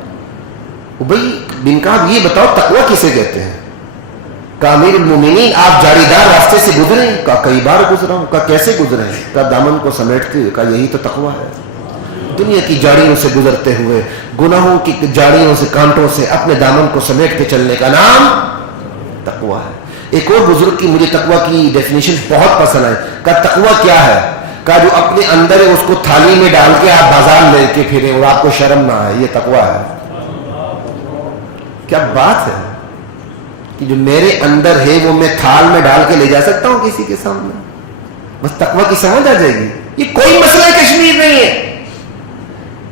ابی بن کعب یہ بتاؤ تقوی کسے کہتے ہیں؟ کہا امیر المومنین آپ جاری دار راستے سے گزرے ہیں؟ کہا کئی بار گزرا ہوں۔ کہا کیسے گزرے ہیں؟ کہا دامن کو سمیٹتے ہوئے۔ کہا یہی تو تقوی ہے، دنیا کی جاڑیوں سے گزرتے ہوئے، گناہوں کی جاڑیوں سے، کانٹوں سے اپنے دامن کو سمیٹ کے چلنے کا نام تقوی ہے۔ ایک اور بزرگ کی مجھے تقوی کی ڈیفینیشن بہت پسند آئی۔ کہا تقوی کیا ہے؟ کہا جو اپنے اندر ہے اس کو تھالی میں ڈال کے آپ بازار لے کے پھریں اور آپ کو شرم نہ آئے، یہ تقوی ہے۔ کیا بات ہے کہ جو میرے اندر ہے وہ میں تھال میں ڈال کے لے جا سکتا ہوں کسی کے سامنے، بس تقوی کی سمجھ آ جائے گی۔ یہ کوئی مسئلہ کشمیر نہیں ہے،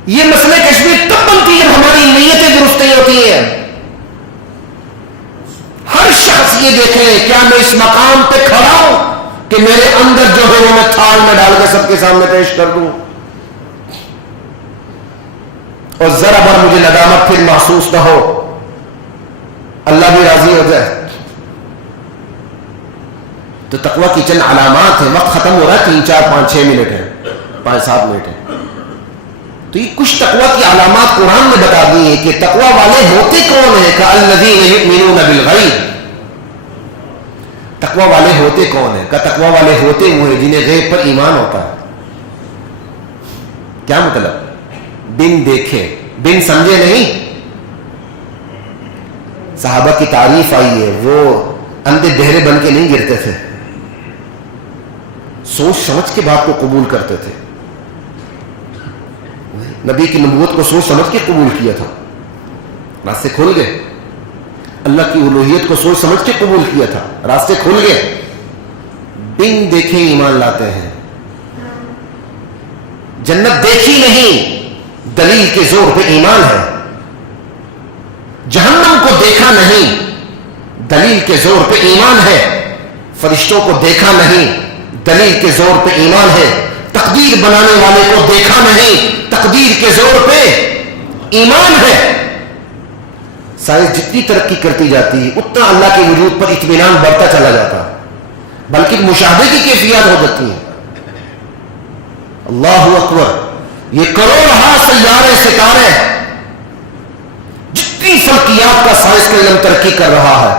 یہ مسئلہ کشمیر تب بنتی ہے جب ہماری نیتیں درست نہیں ہوتی ہیں۔ ہر شخص یہ دیکھے کیا میں اس مقام پہ کھڑا ہوں کہ میرے اندر جو ہے وہ میں تھال میں ڈال کے سب کے سامنے پیش کر دوں، اور ذرا بھر مجھے ندامت پھر محسوس نہ ہو، اللہ بھی راضی ہو جائے۔ تو تقوی کی چند علامات ہیں۔ وقت ختم ہو رہا ہے، 3 4 5 6 منٹ ہیں، 5 7 منٹ ہیں، تو یہ کچھ تقوی کی علامات قرآن نے بتا دی ہیں کہ تقوی والے ہوتے کون ہیں۔ کالذین یؤمنون بالغیب، تقوی والے ہوتے کون ہیں؟ کہ تقوی والے ہوتے وہ ہیں جنہیں غیب پر ایمان ہوتا ہے۔ کیا مطلب؟ بن دیکھے، بن سمجھے نہیں۔ صحابہ کی تعریف آئی ہے وہ اندھے بہرے بن کے نہیں گرتے تھے، سوچ سمجھ کے بات کو قبول کرتے تھے۔ نبی کی نبوت کو سوچ سمجھ کے قبول کیا تھا، راستے کھل گئے۔ اللہ کی الوہیت کو سوچ سمجھ کے قبول کیا تھا، راستے کھل گئے۔ بن دیکھے ایمان لاتے ہیں۔ جنت دیکھی نہیں، دلیل کے زور پہ ایمان ہے۔ جہنم کو دیکھا نہیں، دلیل کے زور پہ ایمان ہے۔ فرشتوں کو دیکھا نہیں، دلیل کے زور پہ ایمان ہے۔ تقدیر بنانے والے کو دیکھا نہیں، تقدیر کے زور پہ ایمان ہے۔ سائنس جتنی ترقی کرتی جاتی ہے اتنا اللہ کے وجود پر اطمینان بڑھتا چلا جاتا ہے، بلکہ مشاہدے کی کیفیات ہو جاتی ہیں۔ اللہ اکبر، یہ کروڑہا سیارے ستارے، جتنی فلکیات کا سائنس کا علم ترقی کر رہا ہے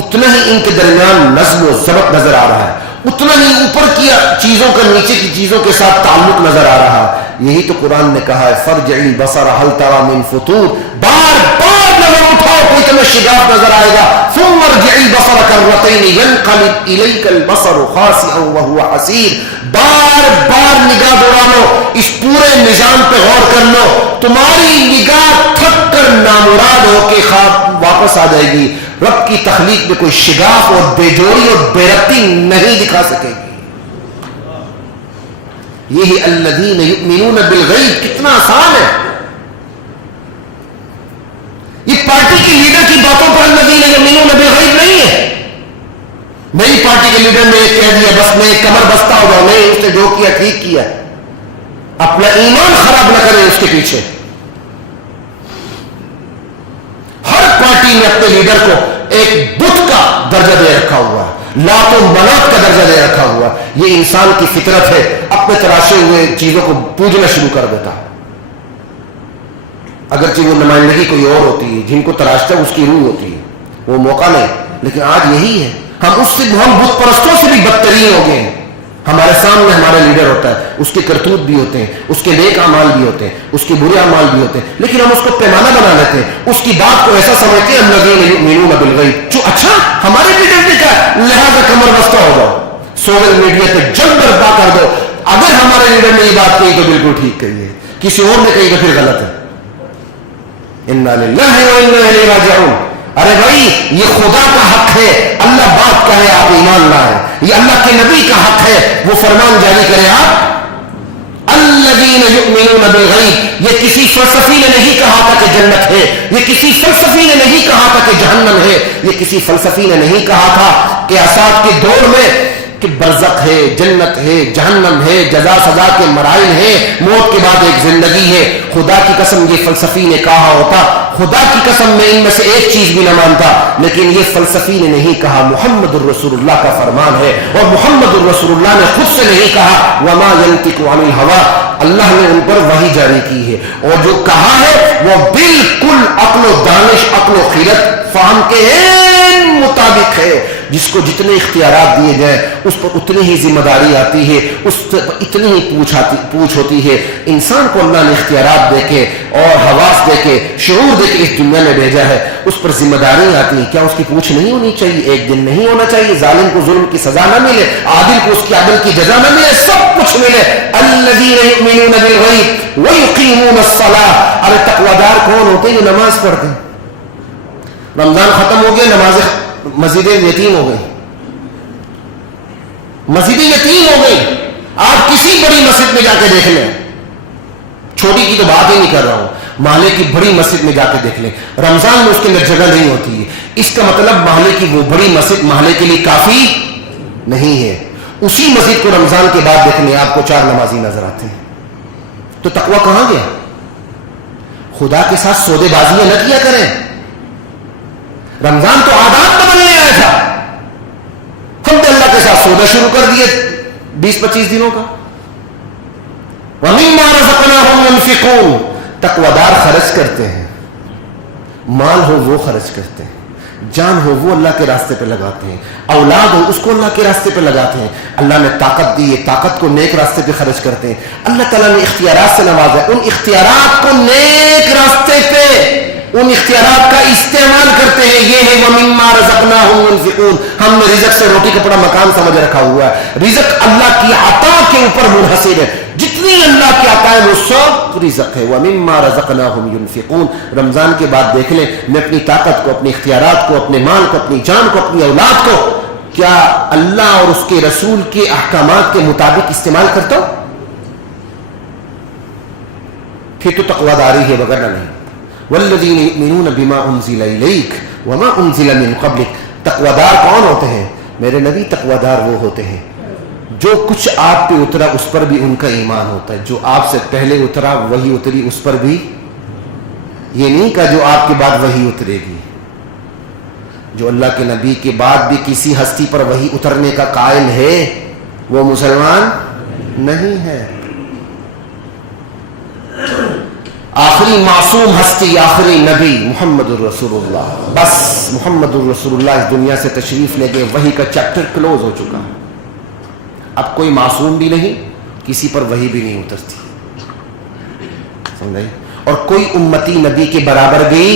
اتنا ہی ان کے درمیان نظم و ضبط نظر آ رہا ہے، اتنا ہی اوپر کی چیزوں کا نیچے کی چیزوں کے ساتھ تعلق نظر آ رہا ہے۔ یہی تو قرآن نے کہا ہے فرجع البصر هل ترى من فطور، بار بار نظر اٹھاؤ کوئی تمہیں شگاف نظر آئے گا۔ ثم ارجع البصر كرتين ينقلب اليك البصر خاسئا وهو حسير، بار بار نگاہ دوڑا لو، اس پورے نظام پہ غور کر لو، تمہاری نگاہ تھک کر نامراد ہو کے خواب واپس آ جائے گی۔ رب کی تخلیق میں کوئی شگاف اور بے جوڑی اور بے ربطی نہیں دکھا سکے گی۔ یہی الذین یؤمنون بالغیب، کتنا آسان ہے۔ یہ پارٹی کے لیڈر کی باتوں پر الذین یؤمنون بالغیب نہیں ہے۔ میری پارٹی کے لیڈر نے ایک کہہ دیا بس میں کمر بستہ ہو جاؤں، نہیں، اس نے جو کیا ٹھیک کیا، اپنا ایمان خراب نہ کریں اس کے پیچھے۔ ہر پارٹی نے اپنے لیڈر کو ایک بت کا درجہ دے رکھا ہوا ہے، لات و منات کا درجہ دے رکھا ہوا ہے۔ یہ انسان کی فطرت ہے، اپنے تراشے ہوئے چیزوں کو پوجنا شروع کر دیتا ہے، اگرچہ وہ نمائندگی کوئی اور ہوتی ہے، جن کو تراشتا ہے اس کی روح ہوتی ہے، وہ موقع نہیں۔ لیکن آج یہی ہے، ہم بت پرستوں سے بھی بدترین ہو گئے ہیں۔ ہمارے سامنے ہمارا لیڈر ہوتا ہے، اس کے کرتوت بھی ہوتے ہیں، اس کے نیک اعمال بھی ہوتے ہیں، اس کے برے اعمال بھی ہوتے ہیں، لیکن ہم اس کو پیمانہ بنا لیتے ہیں، اس کی بات کو ایسا سمجھتے ہیں الذین یؤمنون بالغیب، جو اچھا ہمارے لیڈر نے کہا لہذا کمر بستہ ہو جاؤ، سوشل میڈیا پہ جلد برپا کر دو، اگر ہمارے لیڈر نے یہ بات کہی تو بالکل ٹھیک کہی ہے، کسی اور نے کہی تو پھر غلط ہے۔ انا للہ و انا الیہ راجعون۔ ارے بھائی یہ خدا کا حق ہے، اللہ بات کہے آپ ایمان لائیں، یہ اللہ کے نبی کا حق ہے، وہ فرمان جاری کرے آپ الذین یؤمنون بالغیب۔ یہ کسی فلسفی نے نہیں کہا تھا کہ جنت ہے، یہ کسی فلسفی نے نہیں کہا تھا کہ جہنم ہے، یہ کسی فلسفی نے نہیں کہا تھا کہ اسات کے دور میں کہ برزخ ہے، جنت ہے، جہنم ہے، جزا سزا کے مراحل ہیں، موت کے بعد ایک زندگی ہے۔ خدا کی قسم یہ فلسفی نے کہا ہوتا، خدا کی قسم میں ان میں سے ایک چیز بھی نہ مانتا، لیکن یہ فلسفی نے نہیں کہا، محمد الرسول اللہ کا فرمان ہے، اور محمد الرسول اللہ نے خود سے نہیں کہا وما ينطق عن الهوى، اللہ نے ان پر وحی جاری کی ہے، اور جو کہا ہے وہ بالکل عقل و دانش، عقل و خیرت، فہم کے مطابق ہے۔ جس کو جتنے اختیارات دیے جائیں اس پر اتنی ہی ذمہ داری آتی ہے، اس پر اتنی ہی پوچھ ہوتی ہے۔ انسان کو اللہ نے اختیارات دے کے اور حواس دے کے شعور دے کے اس دنیا میں بھیجا ہے، اس پر ذمہ داری آتی ہے، کیا اس کی پوچھ نہیں ہونی چاہیے؟ ایک دن نہیں ہونا چاہیے؟ ظالم کو ظلم کی سزا نہ ملے، عادل کو اس کی عدل کی جزا نہ ملے، سب کچھ ملے۔ الذین یؤمنون بالغیب ویقیمون الصلاۃ۔ ارے تقوی دار کون ہوتے ہیں؟ جو نماز پڑھتے ہیں۔ رمضان ختم ہو گیا، نمازیں مسجدیں یتیم ہو گئی، مسجدیں یتیم ہو گئی۔ آپ کسی بڑی مسجد میں جا کے دیکھ لیں، چھوٹی کی تو بات ہی نہیں کر رہا ہوں، محلے کی بڑی مسجد میں جا کے دیکھ لیں، رمضان میں اس کے اندر جگہ نہیں ہوتی ہے۔ اس کا مطلب محلے کی وہ بڑی مسجد محلے کے لیے کافی نہیں ہے۔ اسی مسجد کو رمضان کے بعد دیکھ لیں، آپ کو 4 نمازی نظر آتے ہیں۔ تو تقوی کہاں گیا؟ خدا کے ساتھ سودے بازیاں نہ کیا کریں۔ رمضان تو عادات بدلنے آیا تھا، ہم نے اللہ کے ساتھ سودا شروع کر دیے 20-25 دنوں کا۔ وَمِمَّا رَزَقْنَاهُمْ يُنْفِقُونَ۔ تقویدار خرچ کرتے ہیں، مال ہو وہ خرچ کرتے ہیں، جان ہو وہ اللہ کے راستے پہ لگاتے ہیں، اولاد ہو اس کو اللہ کے راستے پہ لگاتے ہیں۔ اللہ نے طاقت دی ہے، طاقت کو نیک راستے پہ خرچ کرتے ہیں۔ اللہ تعالیٰ نے اختیارات سے نوازا ہے، ان اختیارات کو نیک راستے پہ، ان اختیارات کا استعمال کرتے ہیں۔ یہ ہے وَمِمَّا رَزَقْنَاهُمْ يُنْفِقُونَ۔ ہم نے رزق سے روٹی کپڑا مکان سمجھ رکھا ہوا ہے، رزق اللہ کی عطا کے اوپر منحصر ہے، جتنی اللہ کی عطا ہے وہ سب رزق ہے۔ وَمِمَّا رَزَقْنَاهُمْ يُنْفِقُونَ۔ رمضان کے بعد دیکھ لیں، میں اپنی طاقت کو، اپنے اختیارات کو، اپنے مال کو، اپنی جان کو، اپنی اولاد کو کیا اللہ اور اس کے رسول کے احکامات کے مطابق استعمال کرتا ہوں؟ پھر تو تقوی داری ہے، وغیرہ نہیں۔ والذین یؤمنون بما انزل الیک وما انزل من قبلک۔ تقویدار کون ہوتے ہیں؟ میرے نبی تقویدار وہ ہوتے ہیں جو کچھ آپ پہ اترا اس پر بھی ان کا ایمان ہوتا ہے، جو آپ سے پہلے اترا وہی اتری اس پر بھی، یہ نہیں کہ جو آپ کے بعد وہی اترے گی۔ جو اللہ کے نبی کے بعد بھی کسی ہستی پر وہی اترنے کا قائل ہے وہ مسلمان نہیں ہے۔ آخری معصوم ہستی، آخری نبی محمد الرسول اللہ، بس محمد الرسول اللہ اس دنیا سے تشریف لے گئے، وحی کا چیپٹر کلوز ہو چکا۔ اب کوئی معصوم بھی نہیں، کسی پر وحی بھی نہیں اترتی، سمجھے؟ اور کوئی امتی نبی کے برابر بھی،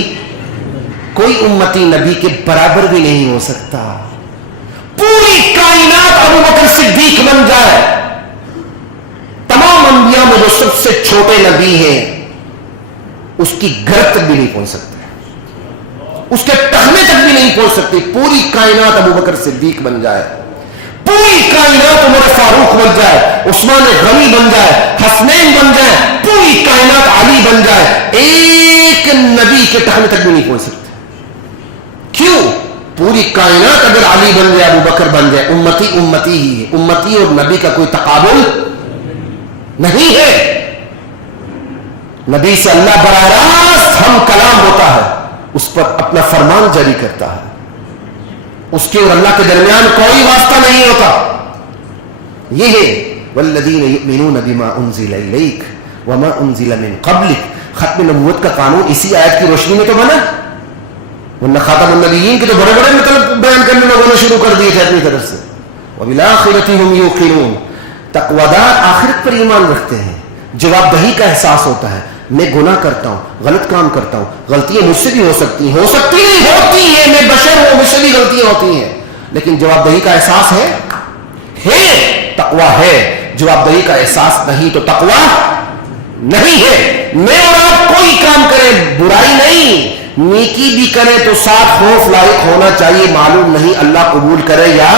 کوئی امتی نبی کے برابر بھی نہیں ہو سکتا۔ پوری کائنات ابو بکر صدیق بن جائے، تمام انبیاء میں جو سب سے چھوٹے نبی ہیں اس کی گرد تک بھی نہیں پہنچ سکتے، اس کے ٹخنے تک بھی نہیں پہنچ سکتی۔ پوری کائنات ابو بکر صدیق بن جائے، پوری کائنات عمر فاروق بن جائے، عثمان غنی بن جائے، حسنین بن جائے، پوری کائنات علی بن جائے، ایک نبی کے ٹخنے تک بھی نہیں پہنچ سکتے۔ کیوں؟ پوری کائنات اگر علی بن جائے، ابو بکر بن جائے، امتی امتی ہی ہے، امتی اور نبی کا کوئی تقابل نہیں ہے۔ نبی سے اللہ براہ راست ہم کلام ہوتا ہے، اس پر اپنا فرمان جاری کرتا ہے، اس کے اور اللہ کے درمیان کوئی واسطہ نہیں ہوتا۔ یہ ہے والذین یؤمنون بما انزل الیک وما انزل من قبلک۔ ختم نبوت کا قانون اسی آیت کی روشنی میں تو بنا، ورنہ خاتم النبیین کے تو بڑے بڑے مطلب بیان کرنے لوگوں نے شروع کر دیے تھے اپنی طرف سے۔ وبالآخرۃ ھم یوقنون۔ تقوادار آخرت پر ایمان رکھتے ہیں، جواب دہی کا احساس ہوتا ہے، میں گناہ کرتا ہوں، غلط کام کرتا ہوں، غلطیاں مجھ سے بھی ہو سکتی ہیں، ہوتی ہیں، میں بشر ہوں، مجھ سے بھی غلطیاں ہوتی ہیں، لیکن جواب دہی کا احساس ہے تقویٰ ہے۔ جواب دہی کا احساس نہیں تو تقویٰ نہیں ہے۔ میں اور آپ کوئی کام کریں، برائی نہیں، نیکی بھی کریں تو ساتھ خوف لائق ہونا چاہیے، معلوم نہیں اللہ قبول کرے یا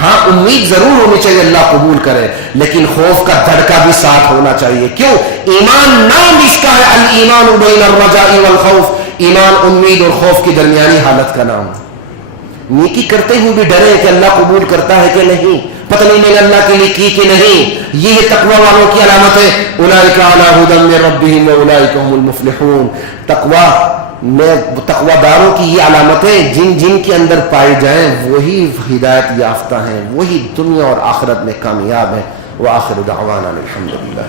ہاں امید ضرور ہونی چاہیے اللہ قبول کرے، لیکن خوف کا دھڑکا بھی ساتھ ہونا چاہیے۔ کیوں؟ ایمان نام اس کا ہے، الایمان بین الرجاء والخوف، ایمان امید اور خوف کی درمیانی حالت کا نام۔ نیکی کرتے ہوئے بھی ڈرے کہ اللہ قبول کرتا ہے کہ نہیں، پتہ نہیں میں نے اللہ کے لیے کی کہ نہیں۔ یہ تقوی والوں کی علامت ہے، اولئک علی ھدی من ربہم واولئک هم المفلحون۔ تقوی داروں کی یہ علامتیں جن کے اندر پائی جائیں وہی ہدایت یافتہ ہیں، وہی دنیا اور آخرت میں کامیاب ہیں۔ وآخر دعوانا الحمدللہ۔